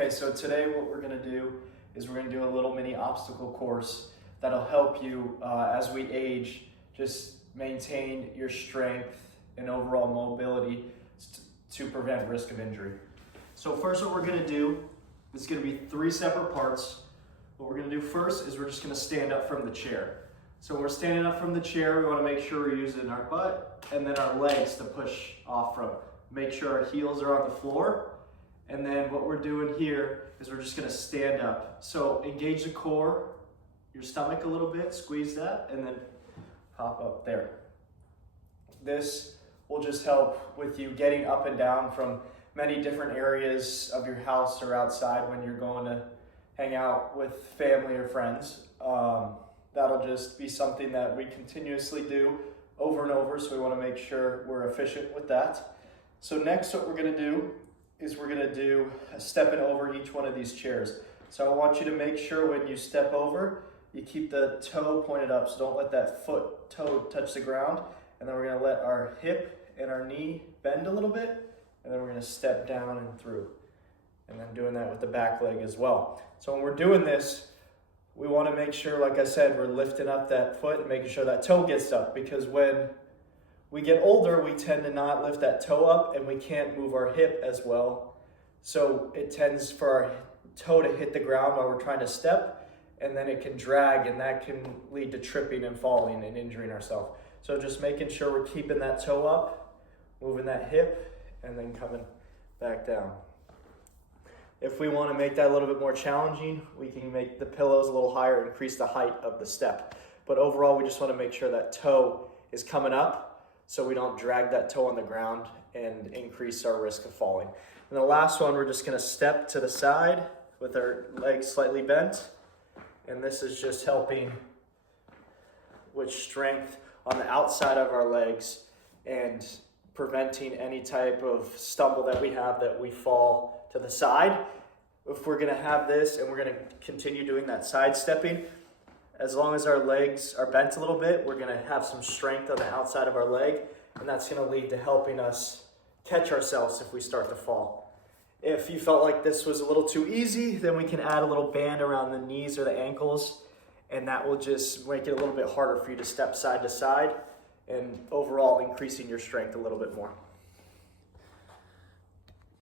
Okay, so today what we're gonna do is we're gonna do a little mini obstacle course that'll help you as we age, just maintain your strength and overall mobility to prevent risk of injury. So first what we're gonna do is gonna be 3 separate parts. What we're gonna do first is we're just gonna stand up from the chair. So when we're standing up from the chair, we wanna make sure we're using our butt and then our legs to push off from. Make sure our heels are on the floor. And then what we're doing here is we're just gonna stand up. So engage the core, your stomach a little bit, squeeze that, and then pop up there. This will just help with you getting up and down from many different areas of your house or outside when you're going to hang out with family or friends. That'll just be something that we continuously do over and over, so we wanna make sure we're efficient with that. So next what we're gonna do is we're gonna do stepping over each one of these chairs. So I want you to make sure when you step over, you keep the toe pointed up, so don't let that toe touch the ground. And then we're gonna let our hip and our knee bend a little bit, and then we're gonna step down and through. And then doing that with the back leg as well. So when we're doing this, we wanna make sure, like I said, we're lifting up that foot and making sure that toe gets up, because when we get older, we tend to not lift that toe up and we can't move our hip as well. So it tends for our toe to hit the ground while we're trying to step, and then it can drag, and that can lead to tripping and falling and injuring ourselves. So just making sure we're keeping that toe up, moving that hip, and then coming back down. If we want to make that a little bit more challenging, we can make the pillows a little higher, increase the height of the step. But overall, we just want to make sure that toe is coming up, so we don't drag that toe on the ground and increase our risk of falling. And the last one, we're just gonna step to the side with our legs slightly bent. And this is just helping with strength on the outside of our legs and preventing any type of stumble that we have, that we fall to the side. If we're gonna have this and we're gonna continue doing that side stepping, as long as our legs are bent a little bit, we're gonna have some strength on the outside of our leg, and that's gonna lead to helping us catch ourselves if we start to fall. If you felt like this was a little too easy, then we can add a little band around the knees or the ankles, and that will just make it a little bit harder for you to step side to side, and overall increasing your strength a little bit more.